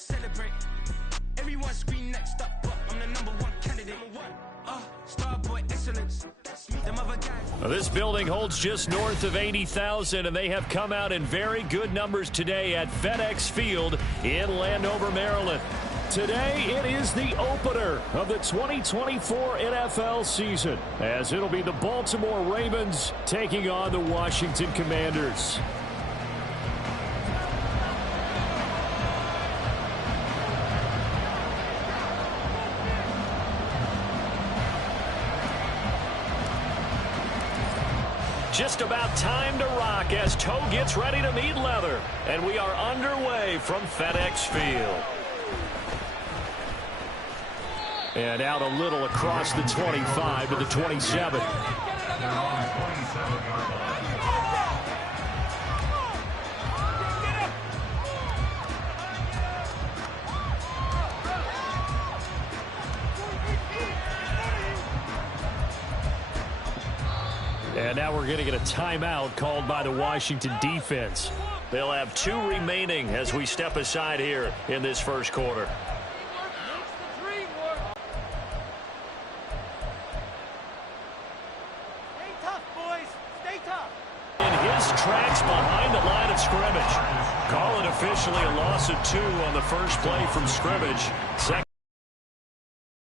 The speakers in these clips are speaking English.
Celebrate. Everyone scream next up, but I'm the #1 candidate. Starboy excellence. Them other guys. This building holds just north of 80,000, and they have come out in very good numbers today at FedEx Field in Landover, Maryland. Today, it is the opener of the 2024 NFL season, as it'll be the Baltimore Ravens taking on the Washington Commanders. Just about time to rock as toe gets ready to meet leather. And we are underway from FedEx Field. And out a little across the 25 to the 27. And now we're going to get a timeout called by the Washington defense. They'll have 2 remaining as we step aside here in this first quarter. Stay tough, boys. Stay tough. In his tracks behind the line of scrimmage. Call it officially a loss of 2 on the first play from scrimmage.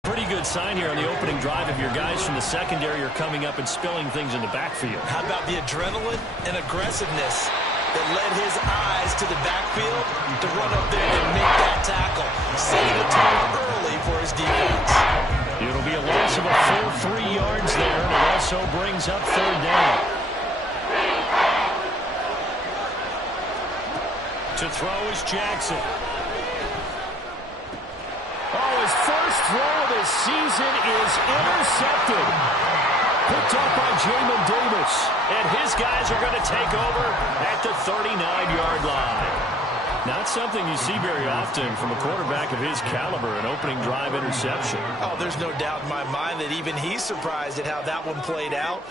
Pretty good sign here on the opening drive of your guys from the secondary are coming up and spilling things in the backfield. How about the adrenaline and aggressiveness that led his eyes to the backfield to run up there and make that tackle, setting the tone early for his defense. It'll be a loss of a full 3 yards there, and it also brings up 3rd down. To throw is Jackson. Oh, his first throw of the season is intercepted. Picked up by Jamin Davis. And his guys are going to take over at the 39-yard line. Not something you see very often from a quarterback of his caliber, an opening drive interception. Oh, there's no doubt in my mind that even he's surprised at how that one played out.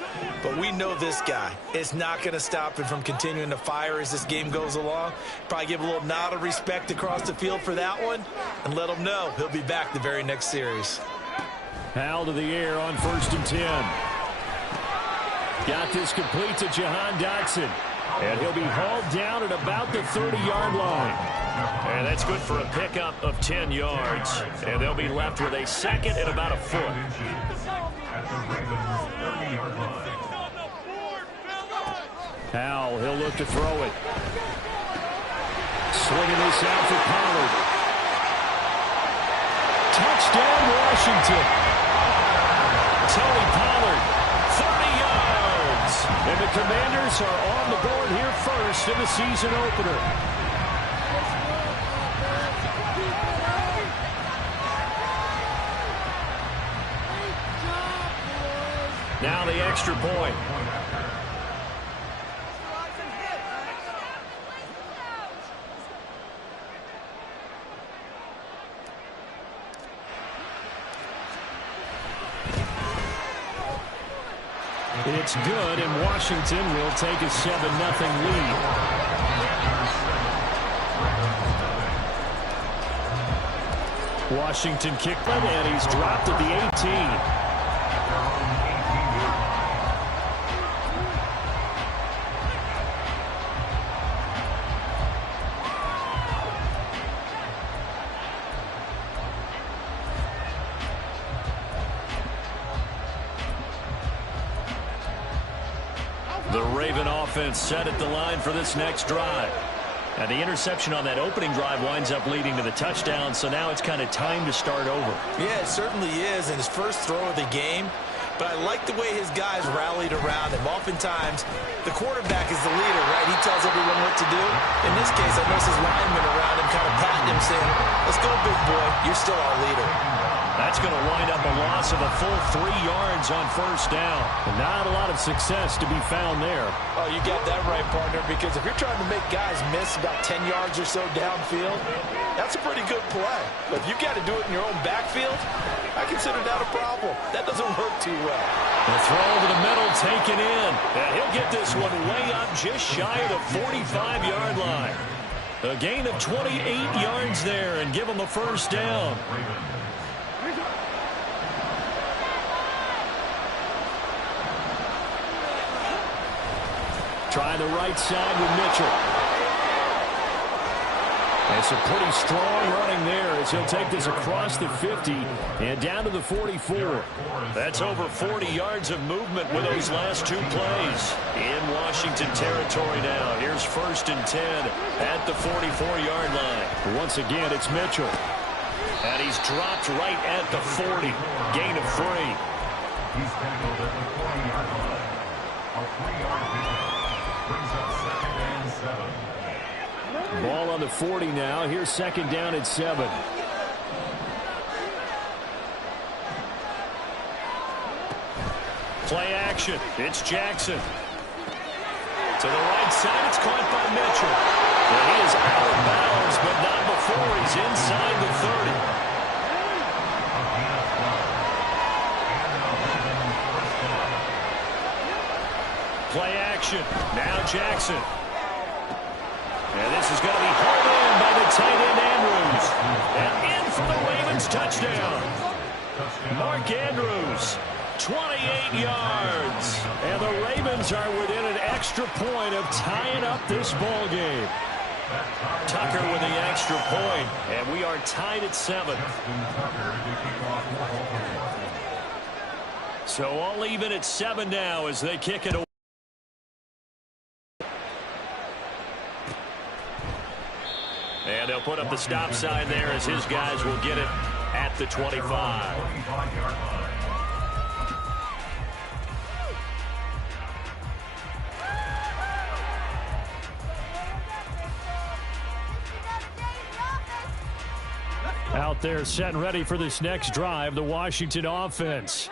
But we know this guy is not going to stop him from continuing to fire as this game goes along. Probably give a little nod of respect across the field for that one and let him know he'll be back the very next series. Howell to the air on 1st and 10. Got this complete to Jahan Dotson. And he'll be hauled down at about the 30-yard line. And that's good for a pickup of 10 yards. And they'll be left with a 2nd and about a foot. Howell, he'll look to throw it. Swinging this out for Pollard. Touchdown, Washington. Tony Pollard, 30 yards. And the Commanders are on the board here first in the season opener. Now the extra point. It's good, and Washington will take a 7-0 lead. Washington kicked it, and he's dropped at the 18. The Raven offense set at the line for this next drive. And the interception on that opening drive winds up leading to the touchdown, so now it's kind of time to start over. Yeah, it certainly is in his first throw of the game. But I like the way his guys rallied around him. Oftentimes, the quarterback is the leader, right? He tells everyone what to do. In this case, I noticed his linemen around him kind of patting him, saying, "Let's go, big boy. You're still our leader." That's going to wind up a loss of a full 3 yards on 1st down. And not a lot of success to be found there. Oh, you got that right, partner, because if you're trying to make guys miss about 10 yards or so downfield, that's a pretty good play. But if you got to do it in your own backfield, I consider that a problem. That doesn't work too well. The throw over the middle taken in. And he'll get this one way up just shy of the 45-yard line. A gain of 28 yards there and give them a first down. Try the right side with Mitchell. It's a pretty strong running there as he'll take this across the 50 and down to the 44. That's over 40 yards of movement with those last two plays. In Washington territory now. Here's 1st and 10 at the 44-yard line. Once again, it's Mitchell. And he's dropped right at the 40. Gain of 3. He's tackled at the 40-yard line. A 3-yard pickup brings up 2nd and 7. Ball on the 40 now. Here's 2nd down at 7. Play action. It's Jackson. To the right side. It's caught by Mitchell. And he is out of bounds, but not before he's inside the 30. Play action. Now Jackson. And this is going to be hauled in by the tight end Andrews. And in for the Ravens touchdown. Mark Andrews, 28 yards. And the Ravens are within an extra point of tying up this ball game. Tucker with the extra point. And we are tied at 7. So all even at 7 now as they kick it away. And they'll put up the stop sign there as his guys will get it at the 25. Out there set and ready for this next drive, the Washington offense.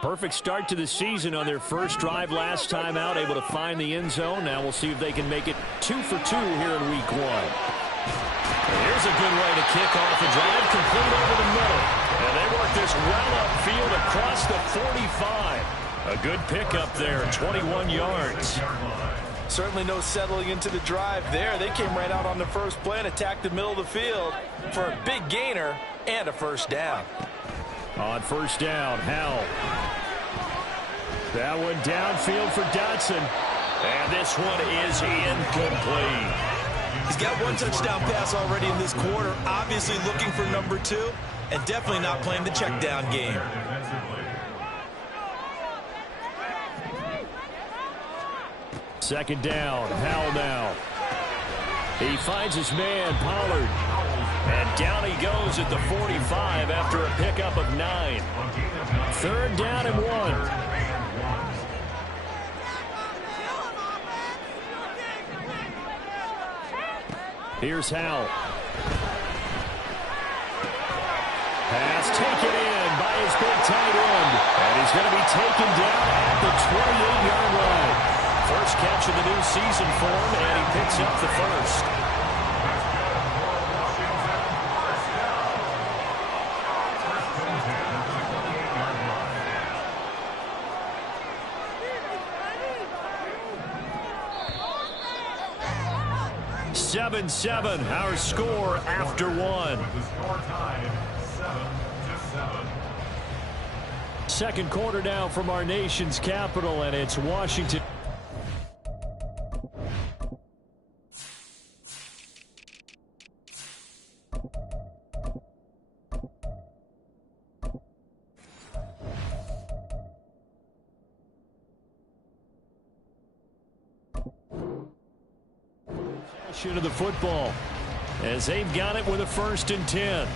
Perfect start to the season on their first drive last time out, able to find the end zone. Now we'll see if they can make it 2 for 2 here in week 1. Here's a good way to kick off a drive, complete over the middle. And they work this well upfield across the 45. A good pickup there, 21 yards. Certainly no settling into the drive there. They came right out on the first play and attacked the middle of the field for a big gainer and a first down. On first down, Howell. That one downfield for Dotson. And this one is incomplete. He's got one touchdown pass already in this quarter, obviously looking for number 2, and definitely not playing the check down game. Second down, Howell now. He finds his man, Pollard. And down he goes at the 45 after a pickup of 9. 3rd down and 1. Here's Howell. Pass taken in by his big tight end. And he's going to be taken down at the 28-yard line. First catch of the new season for him, and he picks up the first. Our score after 1. The score tied 7-7. Second quarter now from our nation's capital, and it's Washington. Of the football as they've got it with a 1st and 10.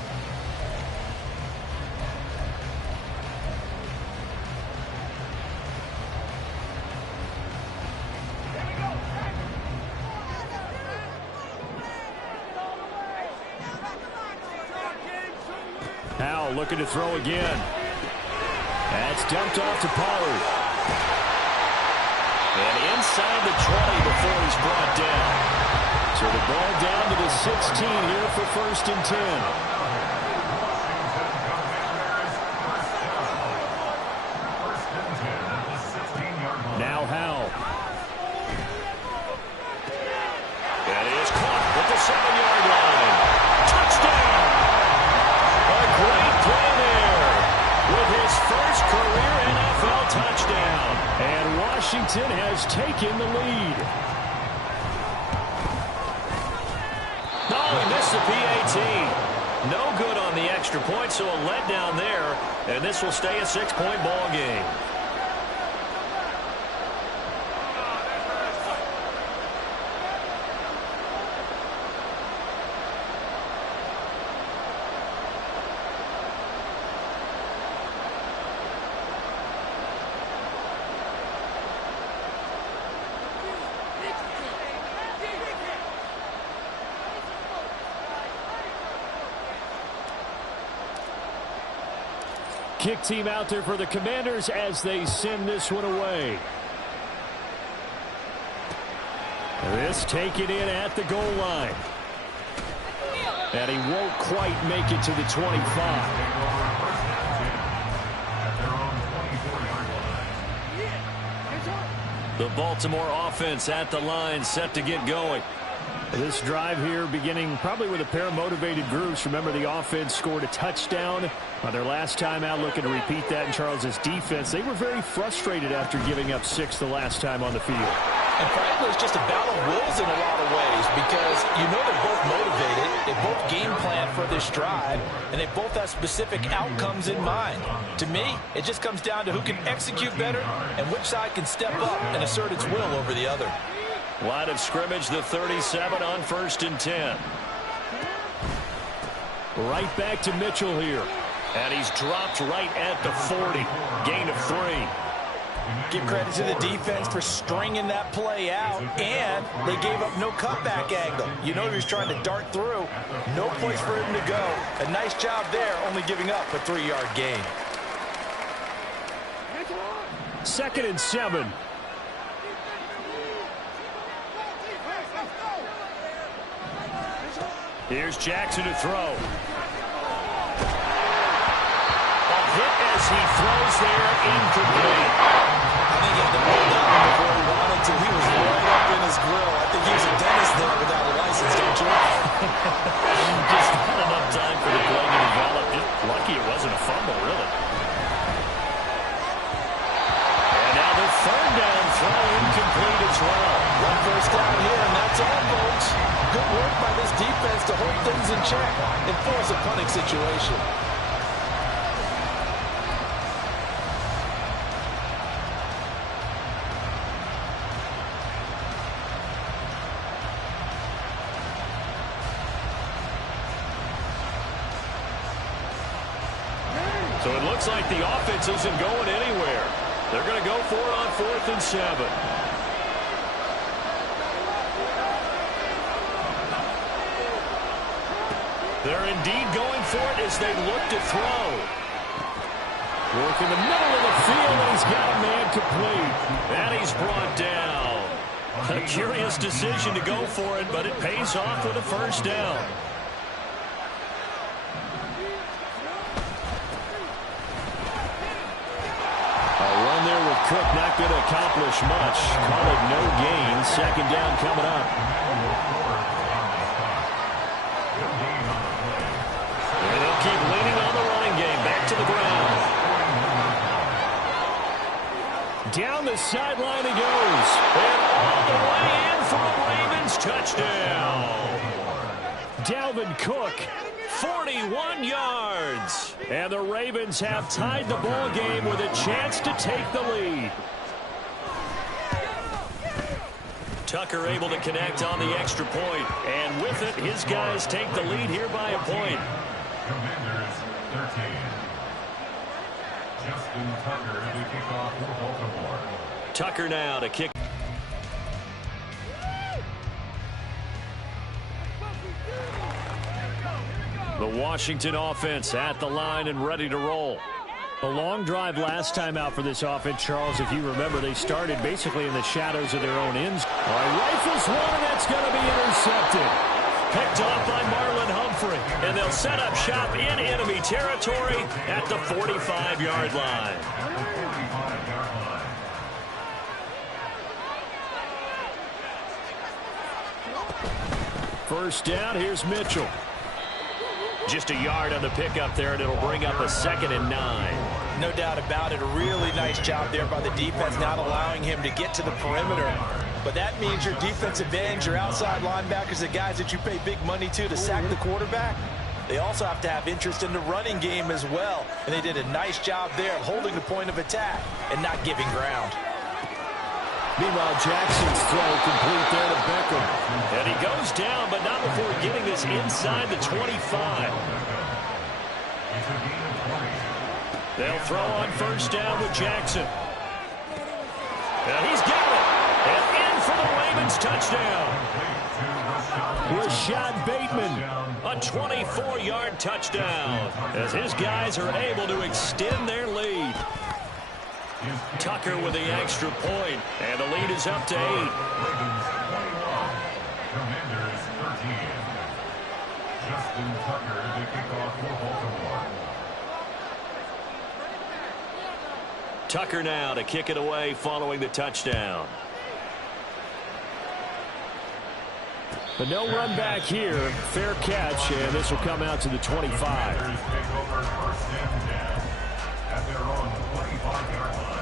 Howell looking to throw again. That's dumped off to Pollard. And inside the 20 before he's brought down. So the ball down to the 16 here for 1st and 10. Now Howell. That is caught with the 7. has taken the lead. Oh, he missed the PAT. No good on the extra point, so a letdown there, and this will stay a 6-point ball game. Kick team out there for the Commanders as they send this one away. This taken in at the goal line. And he won't quite make it to the 25. The Baltimore offense at the line, set to get going. This drive here beginning probably with a pair of motivated groups. Remember, the offense scored a touchdown on their last time out, looking to repeat that in Charles's defense. They were very frustrated after giving up 6 the last time on the field. And frankly, it's just a battle of wills in a lot of ways because you know they're both motivated. They both game plan for this drive, and they both have specific outcomes in mind. To me, it just comes down to who can execute better and which side can step up and assert its will over the other. Line of scrimmage, the 37 on 1st and 10. Right back to Mitchell here. And he's dropped right at the 40. Gain of 3. Give credit to the defense for stringing that play out, and they gave up no cutback angle. You know he was trying to dart through. No place for him to go. A nice job there, only giving up a 3-yard gain. 2nd and 7. Here's Jackson to throw. A hit as he throws there, incomplete. I think he had to hold that one before he wanted to. He was right up in his grill. I think he was a dentist there without a license, don't you? Just not enough time for the play to develop. Just lucky it wasn't a fumble, really. And now the 3rd down throw, incomplete as well. One first down here, and that's all, folks. Good work by this defense to hold things in check and force a punting situation. So it looks like the offense isn't going anywhere. They're going to go for it on 4th and 7. They're indeed going for it as they look to throw. Work in the middle of the field, and he's got a man complete. And he's brought down. A curious decision to go for it, but it pays off with a 1st down. A run there with Cook, not going to accomplish much. Call it no gain. 2nd down coming up. And they'll keep leaning on the running game. Back to the ground. Down the sideline he goes. And all the way in for a Ravens touchdown. Dalvin Cook, 41 yards. And the Ravens have tied the ball game with a chance to take the lead. Tucker able to connect on the extra point. And with it, his guys take the lead here by a point. Commanders 13. Justin Tucker to kick off for Baltimore. Tucker now to kick. The Washington offense at the line and ready to roll. A long drive last time out for this offense, Charles. If you remember, they started basically in the shadows of their own ends. All right, rifles one, and that's going to be intercepted. Picked off by Marlon Humphrey. And they'll set up shop in enemy territory at the 45-yard line. First down, here's Mitchell. Just a yard on the pickup there, and it'll bring up a 2nd and 9. No doubt about it. A really nice job there by the defense, not allowing him to get to the perimeter. But that means your defensive ends, your outside linebackers, the guys that you pay big money to sack the quarterback, they also have to have interest in the running game as well. And they did a nice job there of holding the point of attack and not giving ground. Meanwhile, Jackson's throw complete there to Beckham. And he goes down, but not before getting this inside the 25. They'll throw on 1st down with Jackson. And he's got it. And in for the Ravens touchdown. Rashad Bateman, a 24-yard touchdown, as his guys are able to extend their lead. Tucker with the extra point, and the lead is up to 8. Ravens 21, Commanders 13. Justin Tucker to kick off for Baltimore. Tucker now to kick it away following the touchdown. But no run back here. Fair catch, and this will come out to the 25. Commanders take over 1st and 10 at their own 25-yard line.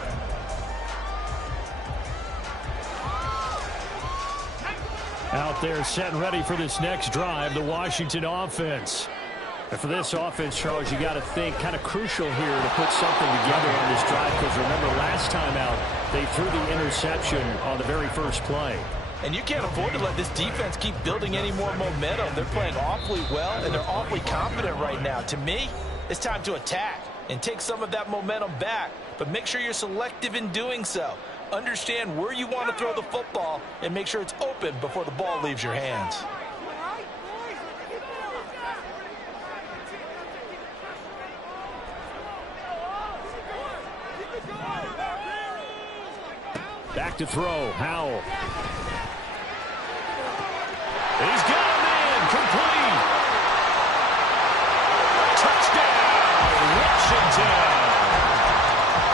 Out there set and ready for this next drive, the Washington offense. And for this offense, Charles, you got to think kind of crucial here to put something together on this drive, because remember last time out, they threw the interception on the very first play. And you can't afford to let this defense keep building any more momentum. They're playing awfully well, and they're awfully confident right now. To me, it's time to attack and take some of that momentum back. But make sure you're selective in doing so. Understand where you want to throw the football and make sure it's open before the ball leaves your hands. Back to throw, Howell. He's got him in, complete. Touchdown, Washington.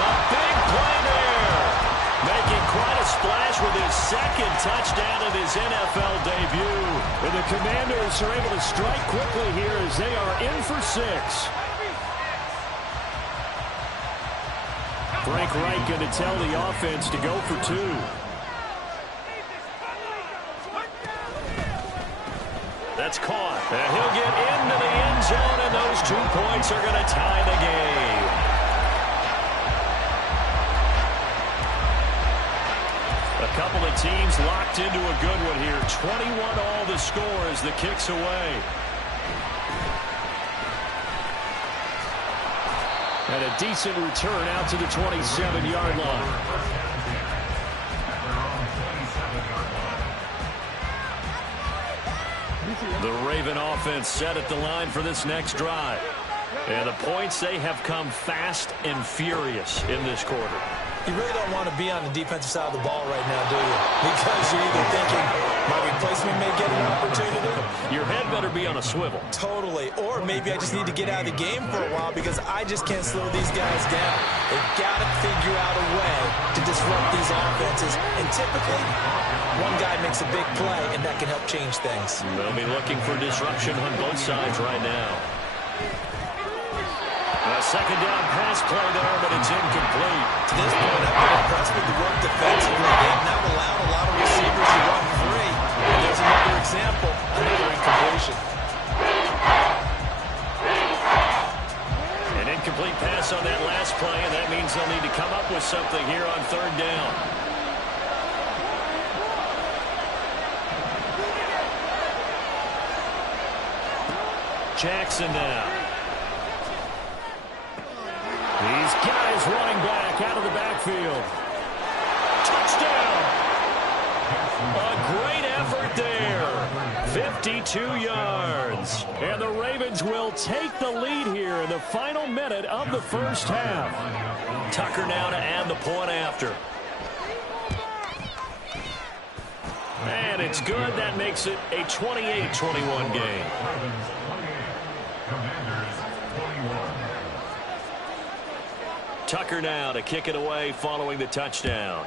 A big play there. Making quite a splash with his 2nd touchdown of his NFL debut. And the Commanders are able to strike quickly here as they are in for 6. Frank Reich going to tell the offense to go for 2. That's caught. And he'll get into the end zone, and those 2 points are going to tie the game. A couple of teams locked into a good one here. 21-all the score as the kick's away. And a decent return out to the 27-yard line. The Raven offense set at the line for this next drive. And the points, they have come fast and furious in this quarter. You really don't want to be on the defensive side of the ball right now, do you? Because you're either thinking, my replacement may get an opportunity. Your head better be on a swivel. Totally. Or maybe I just need to get out of the game for a while because I just can't slow these guys down. They've got to figure out a way to disrupt these offenses. And typically, one guy makes a big play, and that can help change things. They'll be looking for disruption on both sides right now. A 2nd down pass play there, but it's incomplete. To this point, I've been impressed with the work defensively. They've not allowed a lot of receivers to run free. And there's another example, another incompletion. An incomplete pass on that last play, and that means they'll need to come up with something here on 3rd down. Jackson now. These guys running back out of the backfield. Touchdown! A great effort there. 52 yards. And the Ravens will take the lead here in the final minute of the first half. Tucker now to add the point after. And it's good. That makes it a 28-21 game. Tucker now to kick it away following the touchdown.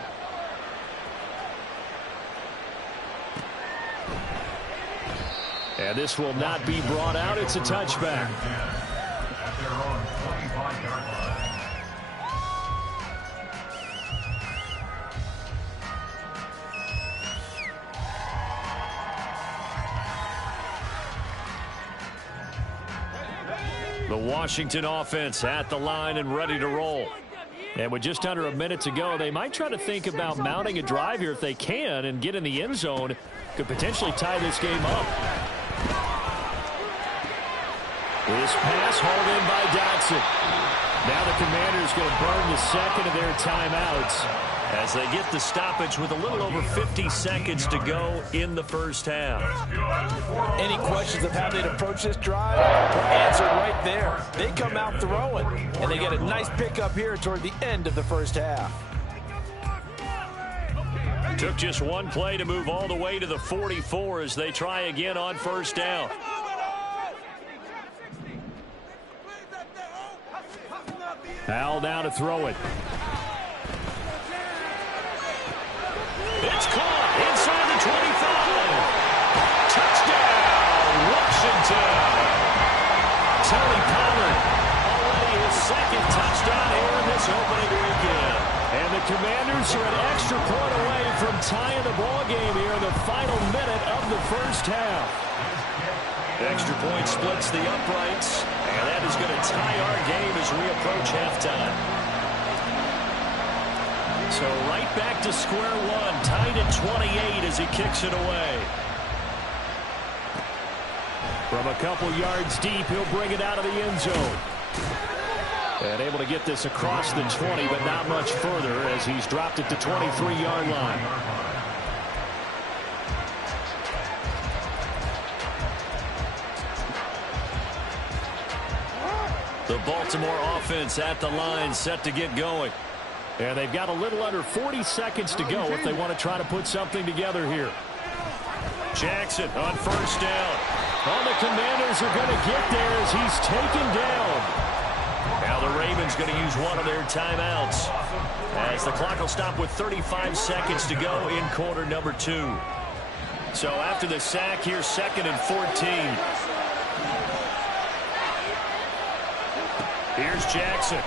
And this will not be brought out. It's a touchback. At their own 25-yard line. The Washington offense at the line and ready to roll. And with just under a minute to go, they might try to think about mounting a drive here if they can and get in the end zone. Could potentially tie this game up. This pass hauled in by Dotson. Now the Commanders going to burn the second of their timeouts as they get the stoppage with a little over 50 seconds to go in the first half. Any questions of how they'd approach this drive? Answered right there. They come out throwing, and they get a nice pickup here toward the end of the first half. Took just one play to move all the way to the 44 as they try again on first down. Al now to throw it. It's caught inside the 25. Touchdown, Washington. Tony Pollard already his second touchdown here in this opening weekend. And the Commanders are an extra point away from tying the ball game here in the final minute of the first half. Extra point splits the uprights, and that is going to tie our game as we approach halftime. So right back to square one, tied at 28 as he kicks it away. From a couple yards deep, he'll bring it out of the end zone. And able to get this across the 20, but not much further as he's dropped it to 23-yard line. The Baltimore offense at the line, set to get going. And they've got a little under 40 seconds to go if they want to try to put something together here. Jackson on first down. All the Commanders are going to get there as he's taken down. Now the Ravens going to use one of their timeouts as the clock will stop with 35 seconds to go in quarter number 2. So after the sack, here's 2nd and 14. Here's Jackson.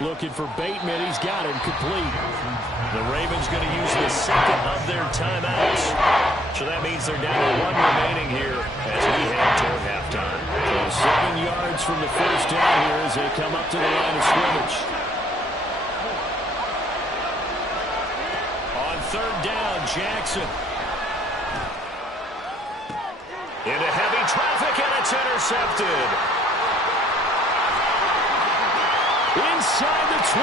Looking for Bateman. He's got him complete. The Ravens going to use the second of their timeouts. So that means they're down to 1 remaining here as we head toward halftime. So 7 yards from the first down here as they come up to the line of scrimmage. On third down, Jackson. Into heavy traffic, and it's intercepted. Inside the 20.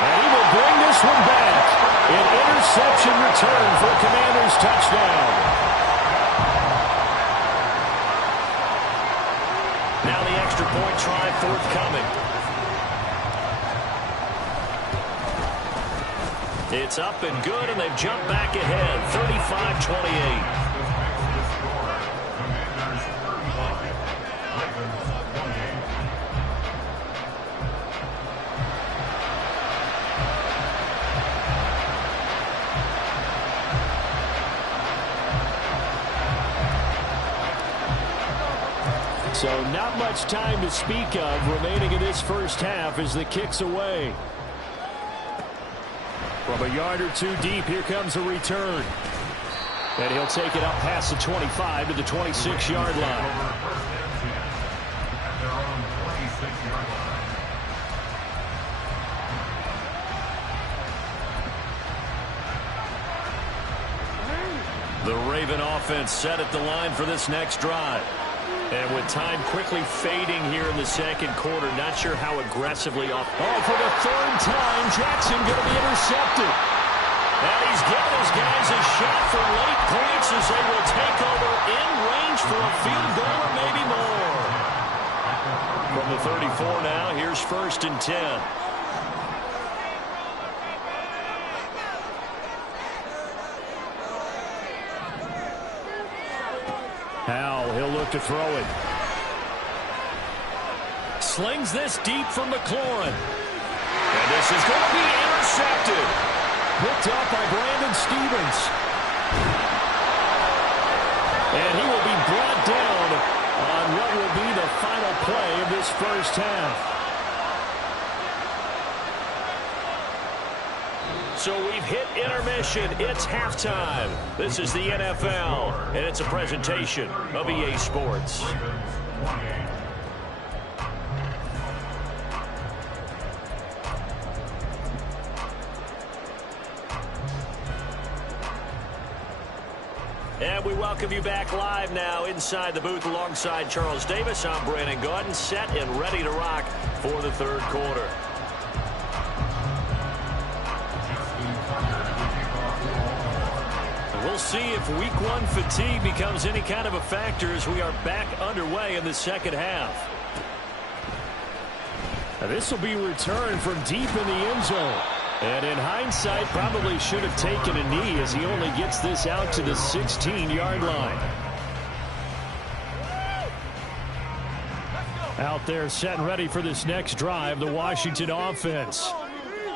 And he will bring this one back. An interception return for a Commanders touchdown. Now the extra point try forthcoming. It's up and good, and they've jumped back ahead, 35-28. So not much time to speak of remaining in this first half as the kick's away. From a yard or two deep, here comes a return. And he'll take it up past the 25 to the 26-yard line. The Raven offense set at the line for this next drive. And with time quickly fading here in the second quarter, not sure how aggressively off. Oh, for the third time, Jackson going to be intercepted. And he's given his guys a shot for late points as they will take over in range for a field goal or maybe more. From the 34 now, here's 1st and 10. Howell, he'll look to throw it. Slings this deep from McLaurin. And this is going to be intercepted. Picked up by Brandon Stevens. And he will be brought down on what will be the final play of this first half. So we've hit intermission. It's halftime. This is the NFL, and it's a presentation of EA Sports. And we welcome you back live now inside the booth alongside Charles Davis. I'm Brandon Gaudin, set and ready to rock for the third quarter. We'll see if week one fatigue becomes any kind of a factor as we are back underway in the second half. Now this will be returned from deep in the end zone. And in hindsight, probably should have taken a knee as he only gets this out to the 16-yard line. Out there set and ready for this next drive, the Washington offense.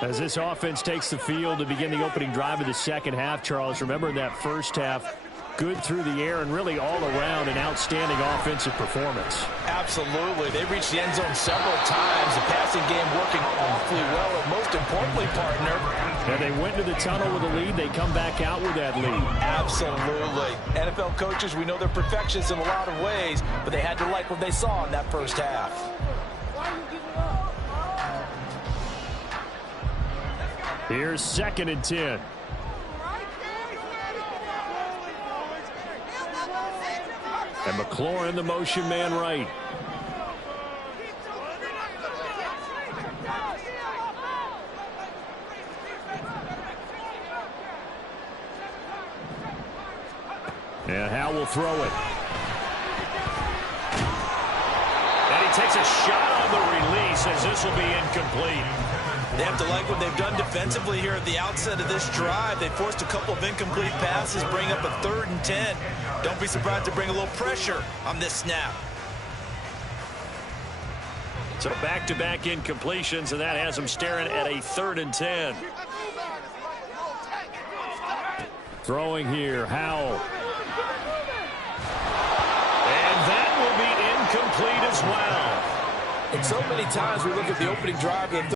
As this offense takes the field to begin the opening drive of the second half, Charles, remember in that first half, good through the air and really all around an outstanding offensive performance. Absolutely. They reached the end zone several times. The passing game working awfully well, and most importantly, partner. And they went to the tunnel with a lead. They come back out with that lead. Absolutely. NFL coaches, we know they're perfectionists in a lot of ways, but they had to like what they saw in that first half. Here's 2nd and 10. And McLaurin, the motion man right. And Howe will throw it. And he takes a shot on the release as this will be incomplete. They have to like what they've done defensively here at the outset of this drive. They forced a couple of incomplete passes, bring up a 3rd and 10. Don't be surprised to bring a little pressure on this snap. So back-to-back incompletions, and that has them staring at a 3rd and 10. Throwing here, Howell. And that will be incomplete as well. And so many times we look at the opening drive of